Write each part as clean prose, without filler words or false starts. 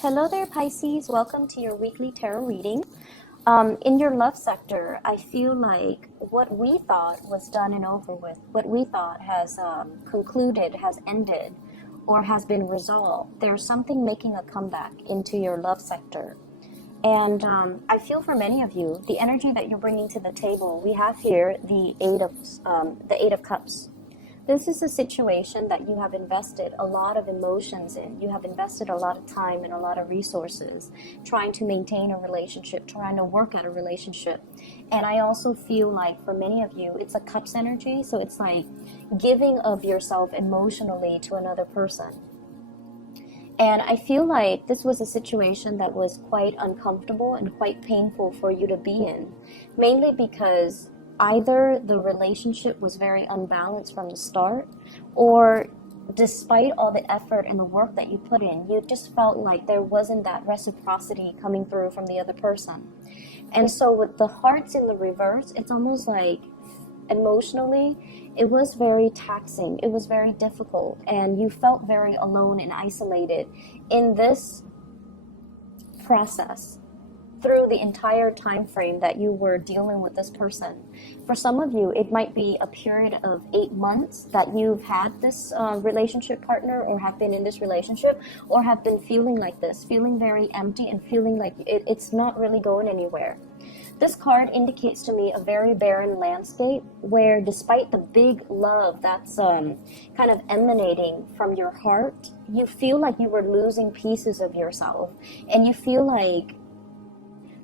Hello there, Pisces. Welcome to your weekly tarot reading. In your love sector, I feel like what we thought was done and over with, what we thought has concluded, has ended, or has been resolved, there's something making a comeback into your love sector. And I feel for many of you, the energy that you're bringing to the table, we have here the Eight of Cups. This is a situation that you have invested a lot of emotions in. You have invested a lot of time and a lot of resources trying to maintain a relationship, trying to work at a relationship. And I also feel like for many of you, it's a cups energy. So it's like giving of yourself emotionally to another person. And I feel like this was a situation that was quite uncomfortable and quite painful for you to be in, mainly because either the relationship was very unbalanced from the start, or despite all the effort and the work that you put in, you just felt like there wasn't that reciprocity coming through from the other person. And so with the hearts in the reverse, it's almost like emotionally, it was very taxing. It was very difficult, and you felt very alone and isolated in this process through the entire time frame that you were dealing with this person. For some of you, it might be a period of 8 months that you've had this relationship partner, or have been in this relationship, or have been feeling like this, feeling very empty and feeling like it's not really going anywhere. This card indicates to me a very barren landscape where, despite the big love that's kind of emanating from your heart, you feel like you were losing pieces of yourself, and you feel like,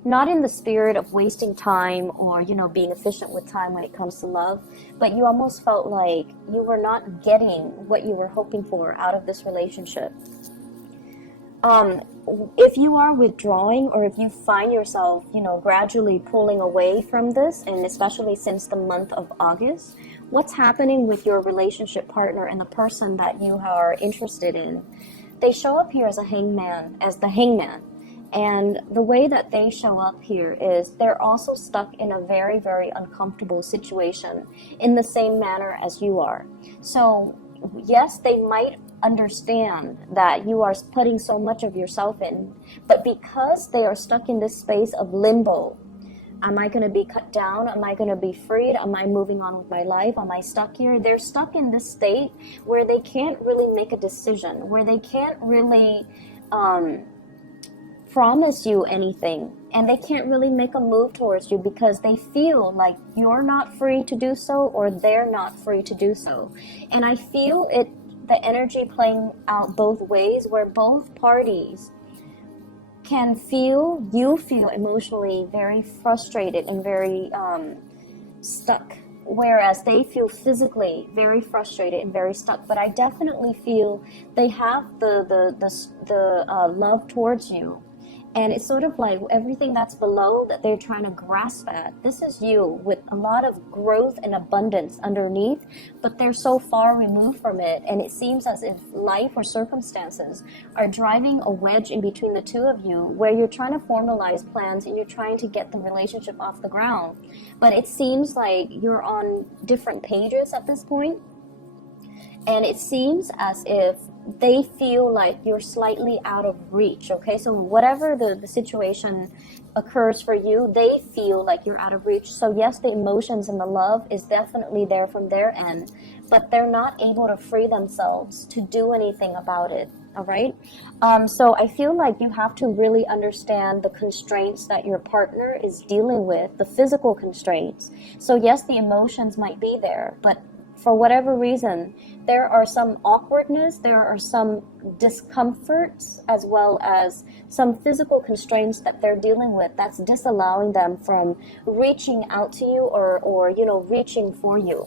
not in the spirit of wasting time or, being efficient with time when it comes to love, but you almost felt like you were not getting what you were hoping for out of this relationship. If you are withdrawing, or if you find yourself, gradually pulling away from this, and especially since the month of August, what's happening with your relationship partner and the person that you are interested in? They show up here as the hangman. And the way that they show up here is they're also stuck in a very, very uncomfortable situation in the same manner as you are. So yes, they might understand that you are putting so much of yourself in, but because they are stuck in this space of limbo, am I going to be cut down? Am I going to be freed? Am I moving on with my life? Am I stuck here? They're stuck in this state where they can't really make a decision, where they can't really promise you anything, and they can't really make a move towards you because they feel like you're not free to do so, or they're not free to do so. And I feel the energy playing out both ways, where both parties can feel emotionally very frustrated and very stuck, whereas they feel physically very frustrated and very stuck. But I definitely feel they have the love towards you. And it's sort of like everything that's below that they're trying to grasp at. This is you with a lot of growth and abundance underneath, but they're so far removed from it. And it seems as if life or circumstances are driving a wedge in between the two of you, where you're trying to formalize plans and you're trying to get the relationship off the ground. But it seems like you're on different pages at this point. And it seems as if they feel like you're slightly out of reach, okay? So whatever the situation occurs for you, they feel like you're out of reach. So yes, the emotions and the love is definitely there from their end, but they're not able to free themselves to do anything about it, all right? So I feel like you have to really understand the constraints that your partner is dealing with, the physical constraints. So yes, the emotions might be there, but for whatever reason, there are some awkwardness, there are some discomforts, as well as some physical constraints that they're dealing with that's disallowing them from reaching out to you or reaching for you.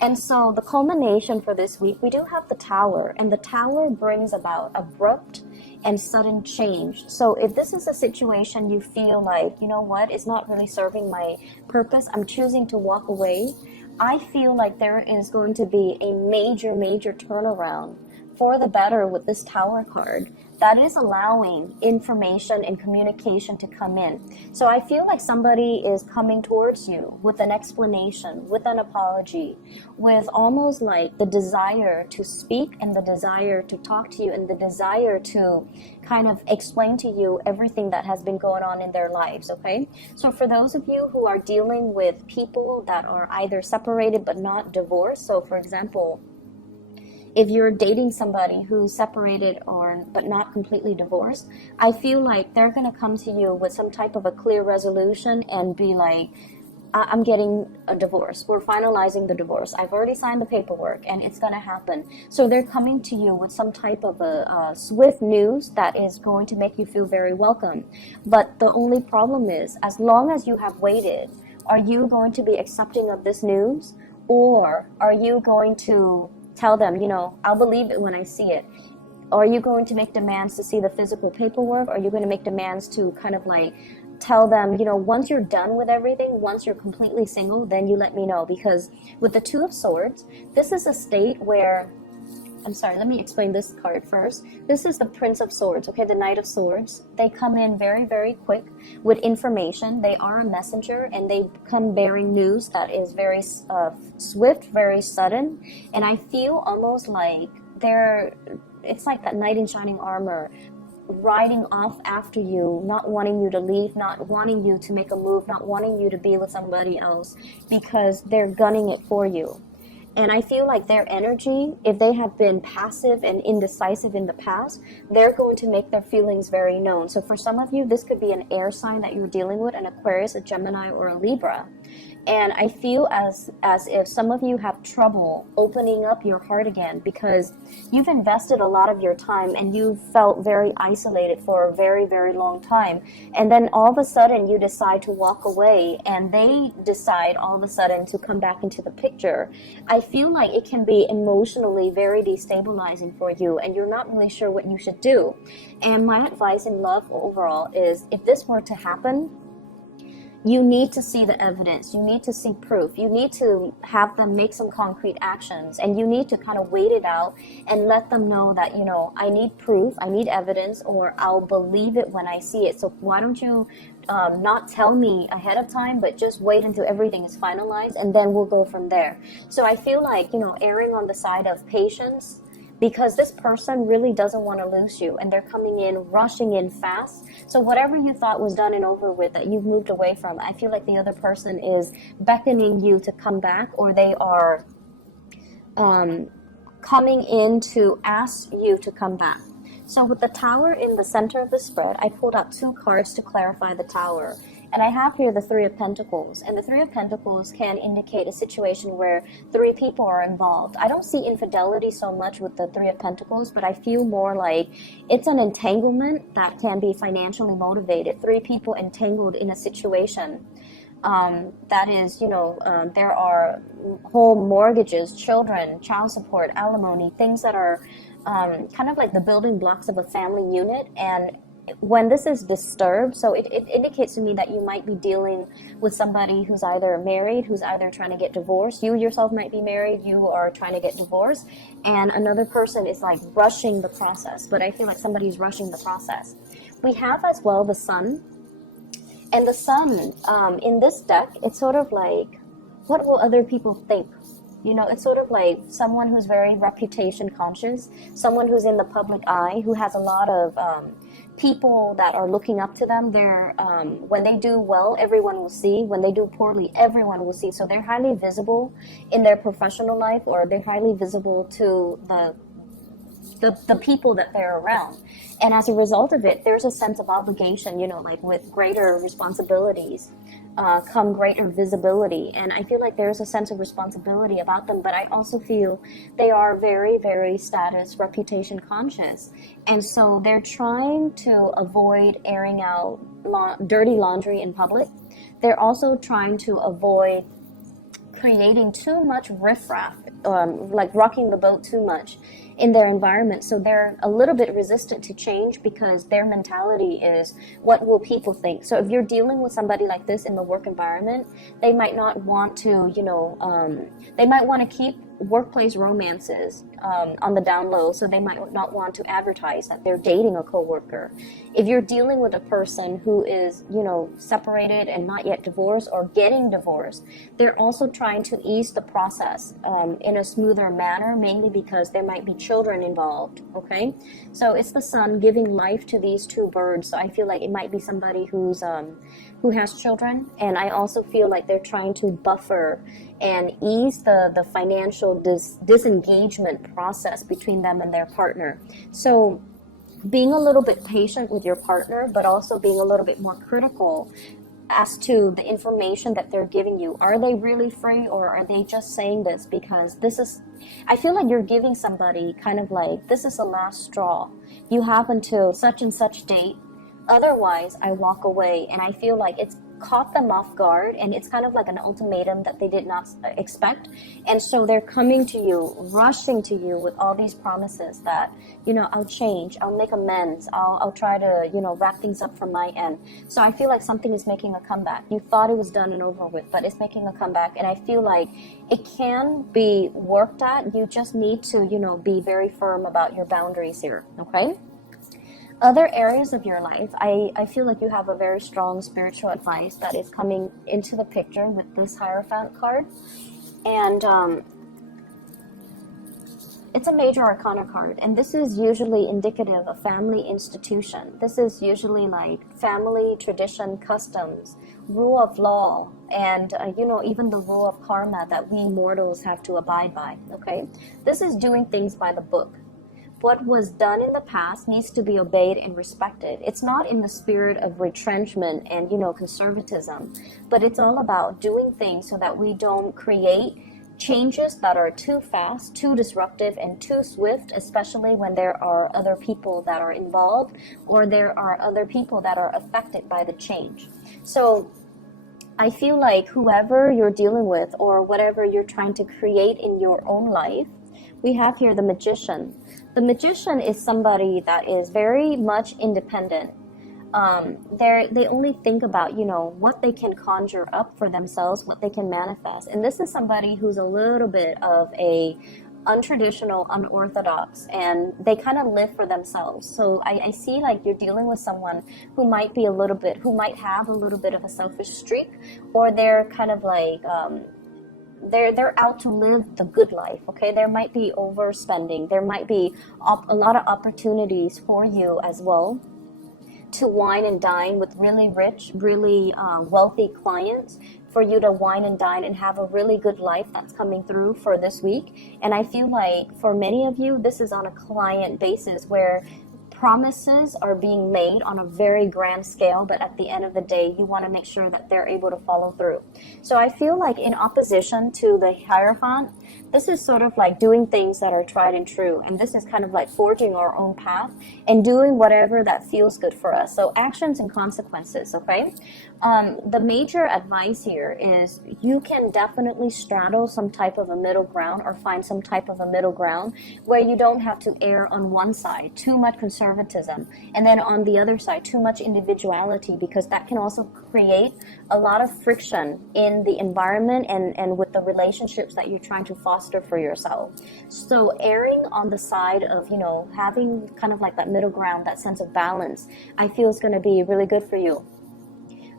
And so the culmination for this week, we do have the Tower, and the Tower brings about abrupt and sudden change. So if this is a situation you feel like, it's not really serving my purpose, I'm choosing to walk away, I feel like there is going to be a major, major turnaround for the better with this Tower card, that is allowing information and communication to come in. So I feel like somebody is coming towards you with an explanation, with an apology, with almost like the desire to speak and the desire to talk to you and the desire to kind of explain to you everything that has been going on in their lives, okay? So for those of you who are dealing with people that are either separated but not divorced, so for example, if you're dating somebody who's separated or but not completely divorced, I feel like they're going to come to you with some type of a clear resolution and be like, I'm getting a divorce. We're finalizing the divorce. I've already signed the paperwork and it's going to happen. So they're coming to you with some type of a swift news that is going to make you feel very welcome. But the only problem is, as long as you have waited, are you going to be accepting of this news? Or are you going to tell them, you know, I'll believe it when I see it? Or are you going to make demands to see the physical paperwork? Or are you going to make demands to kind of like tell them, you know, once you're done with everything, once you're completely single, then you let me know? Because with the Two of Swords, this is a state where, I'm sorry, let me explain this card first. This is the Prince of Swords, okay, the Knight of Swords. They come in very, very quick with information. They are a messenger and they come bearing news that is very swift, very sudden. And I feel almost like it's like that knight in shining armor riding off after you, not wanting you to leave, not wanting you to make a move, not wanting you to be with somebody else, because they're gunning it for you. And I feel like their energy, if they have been passive and indecisive in the past, they're going to make their feelings very known. So for some of you, this could be an air sign that you're dealing with, an Aquarius, a Gemini, or a Libra. And I feel as if some of you have trouble opening up your heart again because you've invested a lot of your time and you felt very isolated for a very, very long time. And then all of a sudden you decide to walk away and they decide all of a sudden to come back into the picture. I feel like it can be emotionally very destabilizing for you and you're not really sure what you should do. And my advice in love overall is, if this were to happen, you need to see the evidence. You need to see proof. You need to have them make some concrete actions, and you need to kind of wait it out and let them know that, you know, I need proof, I need evidence, or I'll believe it when I see it. So why don't you not tell me ahead of time, but just wait until everything is finalized and then we'll go from there. So I feel like, you know, erring on the side of patience, because this person really doesn't want to lose you and they're coming in, rushing in fast. So whatever you thought was done and over with, that you've moved away from, I feel like the other person is beckoning you to come back, or they are coming in to ask you to come back. So with the Tower in the center of the spread, I pulled out two cards to clarify the Tower. And I have here the Three of Pentacles. And the Three of Pentacles can indicate a situation where three people are involved. I don't see infidelity so much with the Three of Pentacles, but I feel more like it's an entanglement that can be financially motivated. Three people entangled in a situation. That is, you know, there are whole mortgages, children, child support, alimony, things that are kind of like the building blocks of a family unit. And when this is disturbed, so it indicates to me that you might be dealing with somebody who's either married, who's either trying to get divorced. You yourself might be married, you are trying to get divorced, and another person is like rushing the process. But I feel like somebody's rushing the process. We have as well the Sun. And the Sun, in this deck, it's sort of like, what will other people think? You know, it's sort of like someone who's very reputation conscious, someone who's in the public eye, who has a lot of people that are looking up to them. They're when they do well, everyone will see. When they do poorly, everyone will see. So they're highly visible in their professional life, or they're highly visible to the people that they're around. And as a result of it, there's a sense of obligation, you know, like with greater responsibilities come greater visibility. And I feel like there's a sense of responsibility about them, but I also feel they are very, very status, reputation conscious. And so they're trying to avoid airing out dirty laundry in public. They're also trying to avoid creating too much riffraff, like rocking the boat too much in their environment. So they're a little bit resistant to change because their mentality is, what will people think? So if you're dealing with somebody like this in the work environment, they might not want to, you know, they might want to keep workplace romances on the down low, so they might not want to advertise that they're dating a coworker. If you're dealing with a person who is, separated and not yet divorced or getting divorced, they're also trying to ease the process in a smoother manner, mainly because there might be children involved, okay? So it's the sun giving life to these two birds, so I feel like it might be somebody who has children, and I also feel like they're trying to buffer and ease the financial disengagement process between them and their partner. So being a little bit patient with your partner, but also being a little bit more critical as to the information that they're giving you. Are they really free, or are they just saying this because I feel like you're giving somebody kind of like, this is the last straw. You have until such and such date. Otherwise, I walk away. And I feel like it's caught them off guard, and it's kind of like an ultimatum that they did not expect. And so they're coming to you, rushing to you with all these promises that, I'll change, I'll make amends, I'll try to, wrap things up from my end. So I feel like something is making a comeback. You thought it was done and over with, but it's making a comeback. And I feel like it can be worked at. You just need to, be very firm about your boundaries here, okay? Other areas of your life, I feel like you have a very strong spiritual advice that is coming into the picture with this Hierophant card. And it's a major arcana card, and this is usually indicative of family institution. This is usually like family tradition, customs, rule of law, and even the rule of karma that we mortals have to abide by, okay? This is doing things by the book. What was done in the past needs to be obeyed and respected. It's not in the spirit of retrenchment and, conservatism, but it's all about doing things so that we don't create changes that are too fast, too disruptive, and too swift, especially when there are other people that are involved or there are other people that are affected by the change. So I feel like whoever you're dealing with or whatever you're trying to create in your own life, we have here the Magician. The Magician is somebody that is very much independent. They only think about, what they can conjure up for themselves, what they can manifest. And this is somebody who's a little bit of a untraditional, unorthodox, and they kind of live for themselves. So I see like you're dealing with someone who might have a little bit of a selfish streak, or they're kind of like, they're out to live the good life, okay? There might be overspending. There might be a lot of opportunities for you as well to wine and dine with really rich, really wealthy clients, for you to wine and dine and have a really good life that's coming through for this week. And I feel like for many of you, this is on a client basis where promises are being made on a very grand scale, but at the end of the day, you want to make sure that they're able to follow through. So I feel like in opposition to the Hierophant, this is sort of like doing things that are tried and true. And this is kind of like forging our own path and doing whatever that feels good for us. So actions and consequences, okay? The major advice here is you can definitely straddle some type of a middle ground or find some type of a middle ground where you don't have to err on one side, too much conservatism, and then on the other side, too much individuality, because that can also create a lot of friction in the environment and with the relationships that you're trying to foster for yourself. So erring on the side of, having kind of like that middle ground, that sense of balance, I feel is going to be really good for you.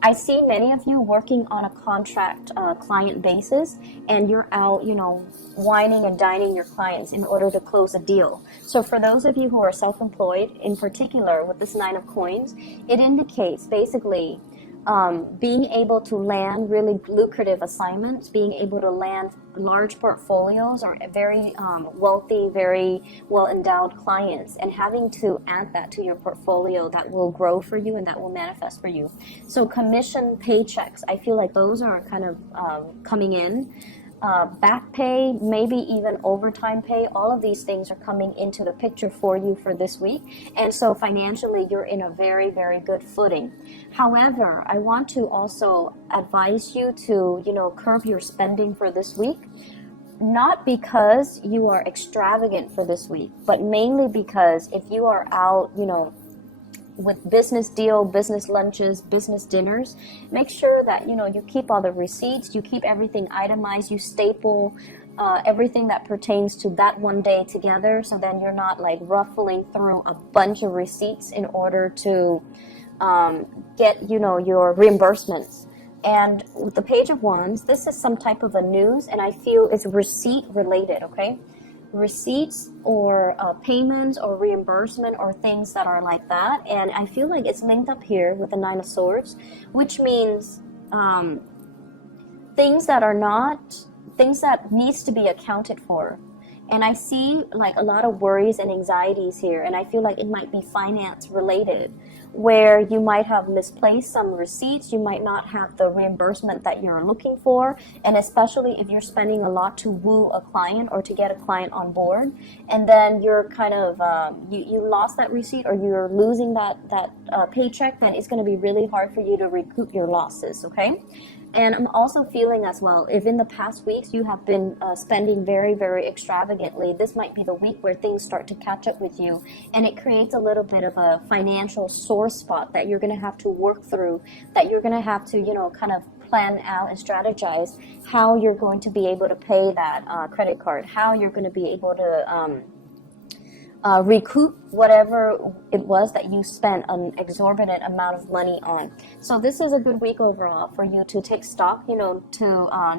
I see many of you working on a contract client basis, and you're out, wining and dining your clients in order to close a deal. So for those of you who are self-employed, in particular with this 9 of coins, it indicates basically being able to land really lucrative assignments, being able to land large portfolios or very wealthy, very well-endowed clients, and having to add that to your portfolio that will grow for you and that will manifest for you. So commission paychecks, I feel like those are kind of coming in. Back pay, maybe even overtime pay, all of these things are coming into the picture for you for this week. And so financially, you're in a very, very good footing. However, I want to also advise you to, curb your spending for this week. Not because you are extravagant for this week, but mainly because if you are out, with business deal, business lunches, business dinners, make sure that, you keep all the receipts, you keep everything itemized, you staple everything that pertains to that one day together, so then you're not like ruffling through a bunch of receipts in order to get, you know, your reimbursements. And with the Page of Wands, this is some type of a news, and I feel it's receipt related, okay? Receipts or payments or reimbursement or things that are like that. And I feel like it's linked up here with the Nine of Swords, which means things that needs to be accounted for. And I see like a lot of worries and anxieties here, and I feel like it might be finance related, where you might have misplaced some receipts, you might not have the reimbursement that you're looking for, and especially if you're spending a lot to woo a client or to get a client on board, and then you're kind of you lost that receipt or you're losing that paycheck, then it's going to be really hard for you to recoup your losses, okay? And I'm also feeling as well, if in the past weeks you have been spending very, very extravagantly, this might be the week where things start to catch up with you, and it creates a little bit of a financial sore spot that you're going to have to work through, that you're going to have to, you know, kind of plan out and strategize how you're going to be able to pay that credit card, how you're going to be able to recoup whatever it was that you spent an exorbitant amount of money on. So this is a good week overall for you to take stock, you know, to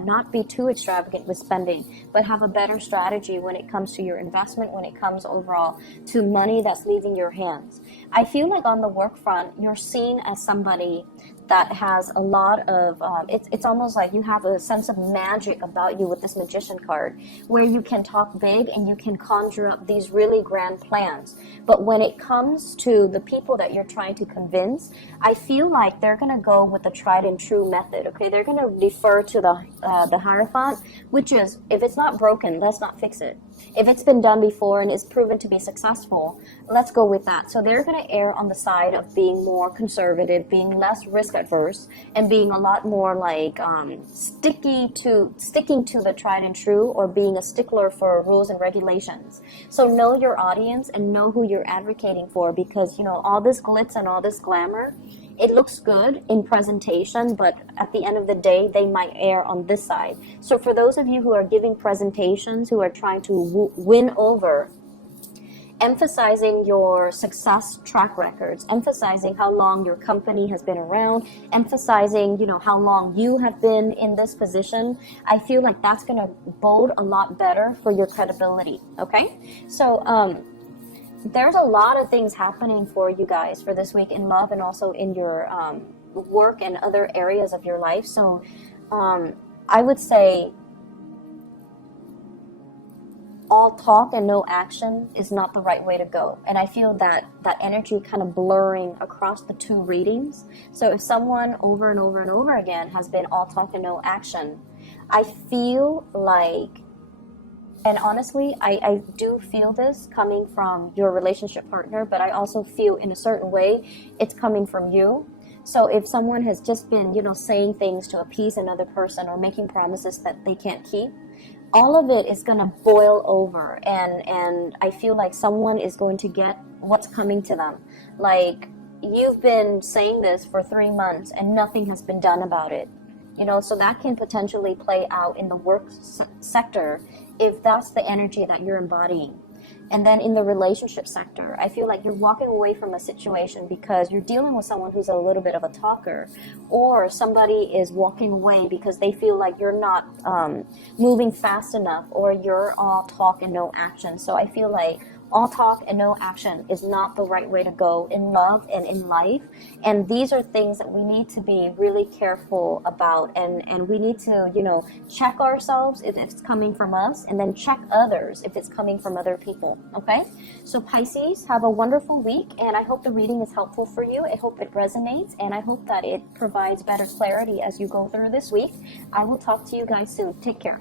not be too extravagant with spending, but have a better strategy when it comes to your investment, when it comes overall to money that's leaving your hands. I feel like on the work front, you're seen as somebody that has a lot of, it's almost like you have a sense of magic about you with this Magician card, where you can talk big and you can conjure up these really grand plans. But when it comes to the people that you're trying to convince, I feel like they're going to go with the tried and true method, okay? They're going to defer to the Hierophant, which is, if it's not broken, let's not fix it. If it's been done before and is proven to be successful, let's go with that. So they're going to err on the side of being more conservative, being less risk adverse, and being a lot more like sticking to the tried and true, or being a stickler for rules and regulations. So know your audience and know who you're advocating for, because, you know, all this glitz and all this glamour, it looks good in presentation, but at the end of the day, they might err on this side. So for those of you who are giving presentations, who are trying to win over, emphasizing your success track records, emphasizing how long your company has been around, emphasizing, you know, how long you have been in this position, I feel like that's going to bode a lot better for your credibility, okay? So, there's a lot of things happening for you guys for this week in love and also in your work and other areas of your life. So I would say all talk and no action is not the right way to go. And I feel that energy kind of blurring across the two readings. So if someone over and over and over again has been all talk and no action, I feel like, and honestly, I do feel this coming from your relationship partner, but I also feel in a certain way it's coming from you. So if someone has just been, you know, saying things to appease another person or making promises that they can't keep, all of it is going to boil over, and I feel like someone is going to get what's coming to them. Like, you've been saying this for 3 months and nothing has been done about it. You know, so that can potentially play out in the work sector if that's the energy that you're embodying. And then in the relationship sector, I feel like you're walking away from a situation because you're dealing with someone who's a little bit of a talker, or somebody is walking away because they feel like you're not moving fast enough, or you're all talk and no action. So I feel like all talk and no action is not the right way to go in love and in life. And these are things that we need to be really careful about. And we need to, you know, check ourselves if it's coming from us, and then check others if it's coming from other people. Okay? So Pisces, have a wonderful week. And I hope the reading is helpful for you. I hope it resonates. And I hope that it provides better clarity as you go through this week. I will talk to you guys soon. Take care.